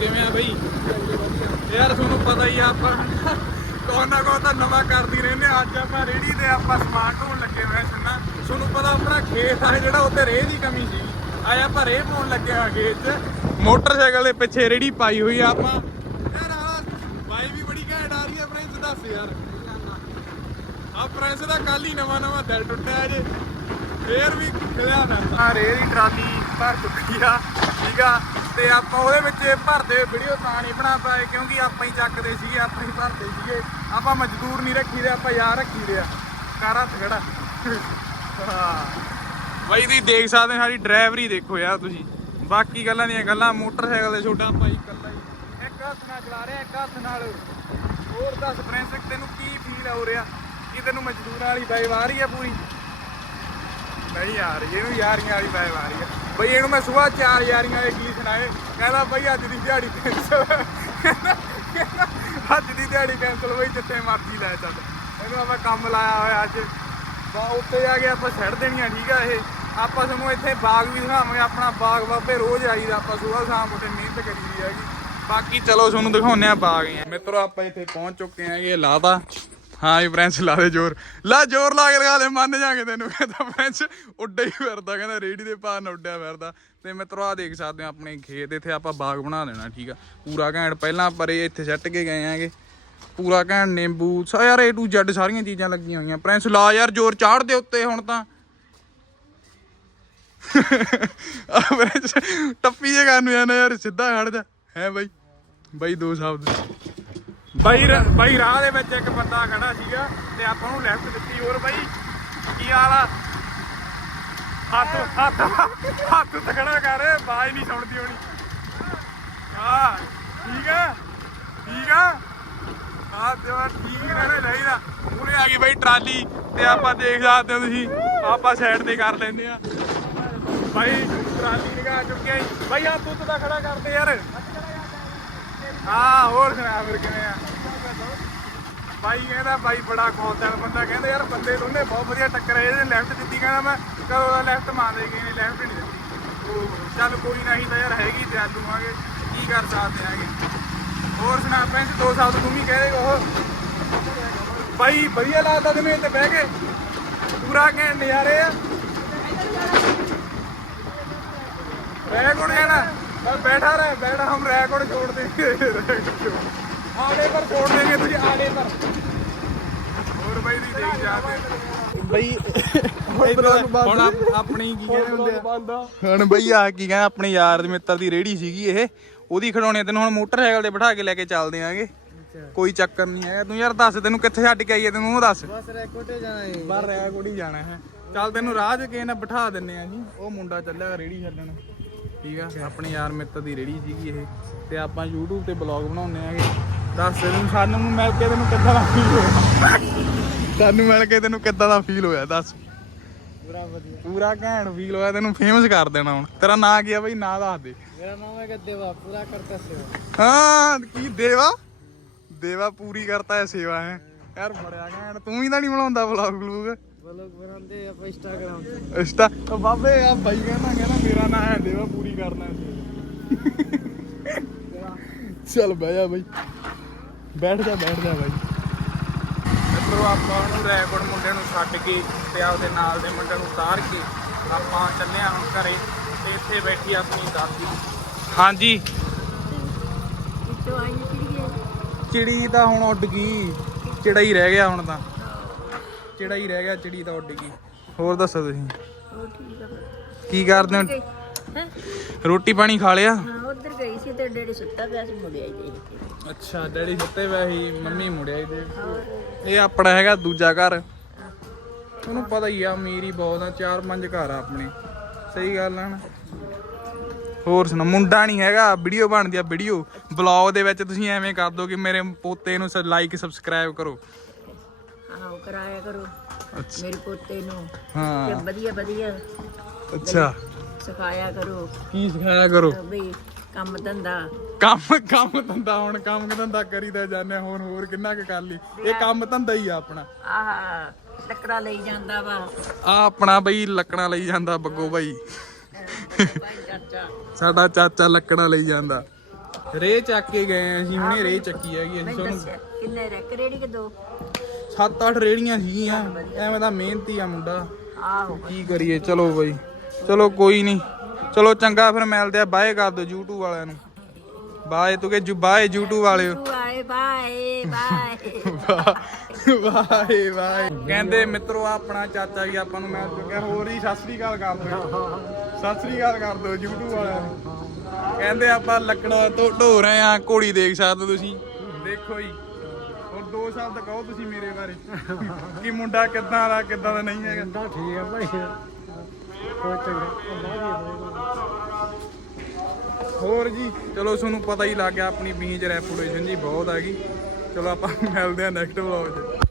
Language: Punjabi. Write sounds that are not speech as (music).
ਕਿਵੇਂ ਆ ਬਈ? ਯਾਰ ਤੁਹਾਨੂੰ ਪਤਾ ਹੀ ਆ, ਆਪਾਂ ਕੋਈ ਨਾ ਕੋਈ ਤਾਂ ਨਵਾਂ ਕਰਦੀ ਰਹਿੰਦੇ ਆ। ਅੱਜ ਆਪਾਂ ਰੇੜੀ ਤੇ ਆਪਾਂ ਸਮਾਨ ਢੋਣ ਲੱਗੇ ਹੋਏ ਸੁਣਾ ਤੁਹਾਨੂੰ ਪਤਾ ਆਪਣਾ ਖੇਤ ਆ, ਜਿਹੜਾ ਉੱਤੇ ਰੇਹ ਦੀ ਕਮੀ ਸੀ। ਆਇਆ ਆਪਾਂ ਰੇਹ ਪਾਉਣ ਲੱਗੇ ਆ ਖੇਤ 'ਚ। ਮੋਟਰਸਾਈਕਲ ਦੇ ਪਿੱਛੇ ਰੇੜੀ ਪਾਈ ਹੋਈ ਆ ਆਪਾਂ। ਯਾਰ ਆ ਬਾਈ ਵੀ ਬੜੀ ਘੈਂਟ ਆ ਰਹੀ ਹੈ ਪ੍ਰਿੰਸ ਦੱਸ ਯਾਰ। ਆ ਪ੍ਰਿੰਸ ਦਾ ਕੱਲ ਹੀ ਨਵਾਂ ਨਵਾਂ ਦਿਲ ਟੁੱਟਿਆ ਜੇ। ਫੇਰ ਵੀ ਖਿਲਿਆ ਨਾ ਆ ਰੇਹ ਦੀ ਟਰਾਲੀ ਭਰ ਚੁੱਕੀ ਆ, ਠੀਕ ਆ? ਤੇ ਆਪਾਂ ਉਹਦੇ ਵਿੱਚ ਭਰਦੇ ਵੀਡੀਓ ਤਾਂ ਨਹੀਂ ਬਣਾ ਪਾਏ, ਕਿਉਂਕਿ ਆਪਾਂ ਹੀ ਚੱਕਦੇ ਸੀਗੇ, ਆਪਾਂ ਹੀ ਭਰਦੇ ਸੀਗੇ। ਆਪਾਂ ਮਜ਼ਦੂਰ ਨਹੀਂ ਰੱਖੀ ਦੇ ਆਪਾਂ ਯਾਰ ਰੱਖੀ ਦੇ ਆ। ਕਰ ਹੱਥ ਬਾਈ, ਤੁਸੀਂ ਦੇਖ ਸਕਦੇ ਹੋ, ਸਾਡੀ ਡਰਾਈਵਰੀ ਦੇਖੋ ਯਾਰ ਤੁਸੀਂ। ਬਾਕੀ ਗੱਲਾਂ ਦੀਆਂ ਗੱਲਾਂ, ਮੋਟਰਸਾਈਕਲ ਤੇ ਛੋਟਾ ਭਾਈ ਇਕੱਲਾ ਹੀ। ਇੱਕ ਹੱਥ ਨਾਲ ਚਲਾ ਰਿਹਾ, ਇੱਕ ਹੱਥ ਨਾਲ। ਹੋਰ ਦੱਸ ਪ੍ਰਿੰਸ, ਤੈਨੂੰ ਕੀ ਫੀਲ ਹੋ ਰਿਹਾ ਕੀ ਤੈਨੂੰ ਮਜ਼ਦੂਰਾਂ ਵਾਲੀ ਵਾਈਬ ਆ ਪੂਰੀ? ਨਹੀਂ ਯਾਰ ਇਹਨੂੰ ਯਾਰੀਆਂ ਵਾਲੀ ਵਾਈਬ ਆ। ਬਈ ਇਹਨੂੰ ਮੈਂ ਸਵੇਰ ਚਾਰ ਯਾਰੀਆਂ ਵਾਲੇ ਗੀਤ ਸੁਣਾਏ। ਕਹਿੰਦਾ ਬਈ ਅੱਜ ਦੀ ਦਿਹਾੜੀ ਕੈਂਸਲ ਅੱਜ ਦੀ ਦਿਹਾੜੀ ਕੈਂਸਲ ਬਈ ਜਿੱਥੇ ਮਰਜ਼ੀ ਲੈ ਚੱਲ। ਇਹਨੂੰ ਆਪਾਂ ਕੰਮ ਲਾਇਆ ਹੋਇਆ ਅੱਜ। ਬਾ, ਉੱਤੇ ਆ ਕੇ ਆਪਾਂ ਛੱਡ ਦੇਣੀਆਂ, ਠੀਕ ਆ ਇਹ। ਆਪਾਂ ਤੁਹਾਨੂੰ ਇੱਥੇ ਬਾਗ ਵੀ ਦਿਖਾਵਾਂਗੇ, ਆਪਣਾ ਬਾਗ ਬਾਬੇ ਰੋਜ਼ ਆਈਦਾ, ਆਪਾਂ ਸੁਬਾਹ ਸ਼ਾਮ ਉੱਤੇ ਮਿਹਨਤ ਕਰੀਦੀ ਹੈਗੀ। ਬਾਕੀ ਚਲੋ, ਤੁਹਾਨੂੰ ਦਿਖਾਉਂਦੇ ਆ ਬਾਗ ਹੀ। ਮਿੱਤਰੋ, ਆਪਾਂ ਇੱਥੇ ਪਹੁੰਚ ਚੁੱਕੇ ਆਂਗੇ ਲਾਦਾ ਹਾਂ ਜੀ ਫਰੈਂਚ ਲਾ ਦੇ ਜ਼ੋਰ। ਲਾ ਜ਼ੋਰ ਲਾ ਕੇ ਲਗਾ ਦੇ, ਮੰਨ ਜਾਗੇ ਤੈਨੂੰ। ਕਹਿੰਦਾ ਫਰੈਂਚ ਉੱਡਾ ਹੀ ਫਿਰਦਾ, ਕਹਿੰਦਾ ਰੇੜੀ ਦੇ ਭਾਰ ਉੱਡਿਆ ਫਿਰਦਾ। ਤੇ ਮਿੱਤਰੋ ਆ ਦੇਖ ਸਕਦੇ ਹੋ ਆਪਣੇ ਖੇਤ, ਇੱਥੇ ਆਪਾਂ ਬਾਗ ਬਣਾ ਦੇਣਾ, ਠੀਕ ਆ। ਪੂਰਾ ਘੈਂਟ, ਪਹਿਲਾਂ ਪਰੇ ਇੱਥੇ ਸੱਟ ਕੇ ਗਏ ਆਂਗੇ ਪੂਰਾ ਘੈਂਟ ਨਿੰਬੂ, ਸਾ, ਯਾਰ ਏ ਟੂ ਜ਼ੈਡ ਸਾਰੀਆਂ ਚੀਜ਼ਾਂ ਲੱਗੀਆਂ ਹੋਈਆਂ। ਪ੍ਰਿੰਸ ਲਾ ਯਾਰ, ਜ਼ੋਰ ਚਾੜ ਦੇ ਉੱਤੇ ਹੁਣ ਤਾਂ। ਆ ਪ੍ਰਿੰਸ ਟੱਪੀ ਜੇ ਕਰਨ ਨੂੰ ਜਾਣਾ ਯਾਰ, ਸਿੱਧਾ ਖੜ ਜਾ। ਹੈ ਬਾਈ ਬਾਈ ਦੋ ਸ਼ਬਦ। ਬਾਈ ਬਾਈ ਰਾਹ ਦੇ ਵਿੱਚ ਇੱਕ ਬੰਦਾ ਖੜਾ ਸੀਗਾ ਤੇ ਆਪਾਂ ਨੂੰ ਲੈਫਟ ਦਿੱਤੀ ਹੋਰ ਬਾਈ। ਕੀ ਹਾਲ ਆ? ਹੱਥ ਹੱਥ ਹੱਥ ਤਕੜਾ ਕਰ ਬਾਜ ਨਹੀਂ ਸੁਣਦੀ ਹੋਣੀ। ਹਾਂ, ਠੀਕ ਆ? ਠੀਕ ਆ? ਆ ਤੇ ਠੀਕ ਰਹਿਣਾ ਚਾਹੀਦਾ। ਪੂਰੇ ਆ ਗਈ ਬਾਈ ਟਰਾਲੀ, ਤੇ ਆਪਾਂ ਦੇਖ ਸਕਦੇ ਹੋ ਤੁਸੀਂ, ਆਪਾਂ ਸਾਈਡ ਤੇ ਕਰ ਲੈਂਦੇ ਆ। ਬਾਈ, ਟਰਾਲੀ ਲਗਾ ਚੁੱਕਿਆ ਬਾਈ ਆ ਪੁੱਤ ਦਾ ਖੜਾ ਕਰਦੇ ਯਾਰ। ਹਾਂ ਹੋਰ ਸੁਣਾ ਫਿਰ ਕਿਵੇਂ ਆ? ਬਾਈ ਕਹਿੰਦਾ, ਬਾਈ ਬੜਾ ਖੌਲਦਾਰ ਬੰਦਾ। ਕਹਿੰਦਾ, ਯਾਰ ਬੰਦੇ ਦੋਨੇ ਬਹੁਤ ਵਧੀਆ ਟੱਕਰੇ। ਇਹਨੇ ਲੈਫਟ ਦਿੱਤੀ, ਕਹਿੰਦਾ ਮੈਂ ਕਦੋਂ ਦਾ ਲੈਫਟ ਮਾਰਦੇ ਗਏ ਨੇ ਲੈਫਟ ਨਹੀਂ ਦਿੱਤੀ। ਚੱਲ ਕੋਈ ਨਹੀਂ ਤਾਂ ਯਾਰ ਹੈਗੀ ਤੇ ਆਲੂ ਆਗੇ ਕੀ ਕਰ ਸਕਦੇ ਹੈਗੇ? ਹੋਰ ਸੁਣਾ ਪੈਂਚ ਦੋ ਸਾਲ ਤੋਂ ਤੂੰ ਵੀ ਕਹਿ ਦੇ ਉਹ ਬਾਈ ਵਧੀਆ ਲੱਗਦਾ ਤੈਨੂੰ ਇੱਥੇ ਬਹਿ ਕੇ। ਪੂਰਾ ਘੈਂਟ ਨਜ਼ਾਰੇ ਆ। ਰਹਿ ਕੋਣ ਕਹਿੰਦਾ अब बैठा रहे बैठा हम रैकोड छोड़ देंगे आने पर छोड़ देंगे तुझे आने पर और भाई नहीं देख जाते ਬਈ ਹੁਣ ਆਪ- ਆਪਣੀ ਕੀ ਕਹਿੰਦੇ ਹੁੰਦੇ ਆ ਹੁਣ ਬਈ ਆ ਕੀ ਕਹਿੰਦਾ ਆਪਣੇ ਯਾਰ ਦੇ ਮਿੱਤਰ ਦੀ ਰੇੜੀ ਸੀਗੀ ਇਹ ਉਹਦੀ ਖੜਾਉਣੇ ਤੈਨੂੰ ਹੁਣ ਮੋਟਰਸਾਈਕਲ ਤੇ ਬਿਠਾ ਕੇ ਲੈ ਕੇ ਚੱਲਦੇ ਆਂਗੇ ਕੋਈ ਚੱਕਰ ਨਹੀਂ ਹੈਗਾ ਤੂੰ ਯਾਰ ਦੱਸ ਤੈਨੂੰ ਕਿੱਥੇ ਛੱਡ ਕੇ ਆਈਏ ਤੈਨੂੰ ਉਹ ਦੱਸ ਬਸ ਰੈਕੋਟੇ ਜਾਣਾ ਹੈ ਬਾਹਰ ਰੈਕੋਡ ਹੀ ਜਾਣਾ ਹੈ ਚੱਲ ਤੈਨੂੰ ਰਾਹ 'ਚ ਕਿਸੇ ਨਾਲ ਬਿਠਾ ਦਿੰਨੇ ਆ ਜੀ ਉਹ ਮੁੰਡਾ ਚੱਲਿਆ ਰੇੜੀ ਛੱਡਣ ਠੀਕ ਆ? ਆਪਣੇ ਯਾਰ ਮਿੱਤਰ ਦੀ ਰੇੜੀ ਸੀਗੀ ਇਹ। ਤੇ ਆਪਾਂ YouTube ਤੇ ਬਲੌਗ ਬਣਾਉਂਦੇ ਆਗੇ। ਦੱਸ ਤੈਨੂੰ ਸਾਨੂੰ ਮਿਲ ਕੇ ਤੈਨੂੰ ਕਿੱਦਾਂ ਦਾ ਫੀਲ ਹੋਇਆ? ਸਾਨੂੰ ਮਿਲ ਕੇ ਤੈਨੂੰ ਕਿੱਦਾਂ ਦਾ ਫੀਲ ਹੋਇਆ ਦੱਸ? ਪੂਰਾ ਵਧੀਆ। ਪੂਰਾ ਘੈਂਟ ਫੀਲ ਹੋਇਆ ਤੈਨੂੰ ਫੇਮਸ ਕਰ ਦੇਣਾ ਹੁਣ। ਤੇਰਾ ਨਾਂ ਕੀ ਆ ਬਈ? ਨਾਂ ਦੱਸ ਦੇ। ਮੇਰਾ ਨਾਮ ਹੈ ਗੱਦੇਵਾ ਪੂਰਾ ਕਰਤਾ ਸੇਵਾ। ਹਾਂ ਕੀ ਦੇਵਾ? ਦੇਵਾ ਪੂਰੀ ਕਰਤਾ ਹੈ ਸੇਵਾ ਹੈ। ਯਾਰ ਬੜਿਆ ਘੈਂਟ। ਤੂੰ ਹੀ ਤਾਂ ਨਹੀਂ ਬਣਾਉਂਦਾ ਬਲੌਗ ਬਲੂਗ ਬਣਾਉਂਦੇ ਆਪਾਂ ਇੰਸਟਾਗ੍ਰਾਮ ਤੇ। ਇਸਤਾ ਉਹ ਬਾਬੇ ਆ ਬਾਈ ਕਹਿੰਦਾ ਕਹਿੰਦਾ ਮੇਰਾ ਨਾਂ ਹੈ ਦੇਵਾ ਪੂਰੀ ਕਰਨਾ ਚੱਲ ਬਹਿ ਜਾ ਬਾਈ। ਬੈਠ ਜਾ ਬੈਠ ਜਾ ਬਾਈ। ਮਿੱਤਰੋ ਆਪਾਂ ਨੂੰ ਰੈਕੋਰਡ ਮੁੰਡੇ ਨੂੰ ਛੱਡ ਕੇ ਤੇ ਆਪਦੇ ਨਾਲ ਦੇ ਮੁੰਡੇ ਨੂੰ ਉਤਾਰ ਕੇ ਆਪਾਂ ਚੱਲੇ ਹਾਂ ਹੁਣ ਘਰੇ ਤੇ ਇੱਥੇ ਬੈਠੀ ਆਪਣੀ ਦਾਦੀ। ਹਾਂਜੀ। ਚਿੜੀ ਤਾਂ ਹੁਣ ਉੱਡ ਗਈ। ਚਿੜਾ ਹੀ ਰਹਿ ਗਿਆ ਹੁਣ ਤਾਂ। ਚਿੜਾ ਹੀ ਰਹਿ ਗਿਆ ਚਿੜੀ ਤਾਂ ਉੱਡ ਗਈ। ਹੋਰ ਦੱਸੋ ਤੁਸੀਂ? ਉਹ ਠੀਕ ਆ ਕੀ ਕਰਦੇ ਹੋ? ਰੋਟੀ ਪਾਣੀ ਖਾ ਲਿਆ? ਹਾਂ ਉਧਰ ਗਈ ਸੀ ਤੇ ਡੇੜੀ ਸੁੱਤਾ ਪਿਆ ਸੀ ਮੁੜਿਆ ਹੀ ਦੇਖ ਕੇ ਅੱਛਾ ਡੈਡੀ ਸੁੱਤੇ ਪਏ ਸੀ ਮੰਮੀ ਮੁੜਿਆ ਇਹਦੇ ਇਹ ਆਪਣਾ ਹੈਗਾ ਦੂਜਾ ਘਰ। ਤੁਹਾਨੂੰ ਪਤਾ ਹੀ ਆ ਅਮੀਰ ਹੀ ਬਹੁਤ ਆ ਚਾਰ ਪੰਜ ਘਰ ਆ ਆਪਣੇ। ਸਹੀ ਗੱਲ ਆ ਨਾ? ਹੋਰ ਸੁਣਾ ਮੁੰਡਾ ਨਹੀਂ ਹੈਗਾ ਵੀਡੀਓ ਬਣਦੀ ਆ ਵੀਡੀਓ। ਬਲੌਗ ਦੇ ਵਿੱਚ ਤੁਸੀਂ ਐਵੇਂ ਕਰ ਦੋ ਕਿ ਮੇਰੇ ਪੋਤੇ ਨੂੰ ਲਾਈਕ ਸਬਸਕ੍ਰਾਈਬ ਕਰੋ। ਆਹੋ ਕਰਾਇਆ ਕਰੋ। ਅੱਛਾ। ਮੇਰੇ ਪੋਤੇ ਨੂੰ। ਤੇ ਹਾਂ ਵਧੀਆ ਵਧੀਆ। ਅੱਛਾ। ਸਿਖਾਇਆ ਕਰੋ। ਕੀ ਸਿਖਾਇਆ ਕਰੋ? ਵੀ ਕੰਮ ਧੰਦਾ। ਕੰਮ ਕੰਮ ਧੰਦਾ ਹੁਣ ਕੰਮ ਧੰਦਾ ਕਰੀਦਾ ਜਾਂਦੇ ਹਾਂ, ਹੁਣ ਹੋਰ ਕਿੰਨਾ ਕੁ ਕਰ ਲਈ? ਇਹ ਕੰਮ ਧੰਦਾ ਹੀ ਆ ਆਪਣਾ। ਆਹ ਲੱਕੜਾ ਲਈ ਜਾਂਦਾ ਵਾ। ਆ ਆਪਣਾ ਬਈ ਲੱਕੜਾਂ ਲਈ ਜਾਂਦਾ ਬੱਗੋ ਬਾਈ। ਭਾਈ ਚਾਚਾ। ਸਾਡਾ ਚਾਚਾ ਲੱਕੜਾਂ ਲਈ ਜਾਂਦਾ। ਰੇ ਚੱਕ ਕੇ ਗਏ ਆ ਅਸੀਂ ਹੁਣੇ ਰੇ ਚੱਕੀ ਹੈਗੀ ਅਸੀਂ ਮੈਂ ਤੁਹਾਨੂੰ ਦੱਸਿਆ ਕਿੰਨੇ ਰੈਕ ਰੇੜੀ ਕੇ ਦੋ? ਸੱਤ ਅੱਠ ਰੇੜੀਆਂ ਸੀਗੀਆਂ। ਐਵੇਂ ਦਾ ਮਿਹਨਤੀ ਆ ਮੁੰਡਾ। ਆਹੋ ਕੀ ਕਰੀਏ ਚਲੋ ਬਾਈ। ਚਲੋ ਕੋਈ ਨਹੀਂ ਚਲੋ ਚੰਗਾ ਫਿਰ ਮਿਲਦੇ ਆ। ਬਾਏ ਕਰ ਦਿਓ YouTube ਵਾਲਿਆਂ ਨੂੰ। ਬਾਏ ਤੂੰ ਕਿ ਬਾਏ YouTube ਵਾਲਿਓ। Bye bye bye. (laughs) ਵਾਏ ਕਹਿੰਦੇ ਮਿੱਤਰੋ ਆਪਣਾ ਚਾਚਾ ਵੀ ਆਪਾਂ ਨੂੰ ਮਿਲ ਚੁੱਕਿਆ। ਹੋਰ ਹੀ ਸਤਿ ਸ੍ਰੀ ਅਕਾਲ ਕਰ ਦਿਓ। ਸਤਿ ਸ੍ਰੀ ਅਕਾਲ ਕਰ ਦਿਓ YouTube ਵਾਲਿਆਂ ਨੂੰ। ਕਹਿੰਦੇ ਆਪਾਂ ਲੱਕੜਾਂ ਤੋਂ ਢੋ ਰਹੇ ਆ ਘੋੜੀ ਦੇਖ ਸਕਦੇ ਤੁਸੀਂ। ਦੇਖੋ ਜੀ। ਦੋ ਸ਼ਬਦ ਕਹੋ ਤੁਸੀਂ ਮੇਰੇ ਬਾਰੇ। ਕਿ ਮੁੰਡਾ ਕਿੱਦਾਂ ਦਾ ਕਿੱਦਾਂ ਦਾ ਨਹੀਂ ਹੈਗਾ। ਦਾ ਠੀਕ ਹੈ ਭਾਈ। ਕੋਈ ਚੰਗਾ। ਹੋਰ ਜੀ ਚਲੋ ਤੁਹਾਨੂੰ ਪਤਾ ਹੀ ਲੱਗ ਗਿਆ ਆਪਣੀ ਬੀਜ ਰੈਪੂਟੇਸ਼ਨ ਜੀ ਬਹੁਤ ਹੈਗੀ ਚਲੋ ਆਪਾਂ ਮਿਲਦੇ ਆ ਨੈਕਸਟ ਵਲੌਗ 'ਚ।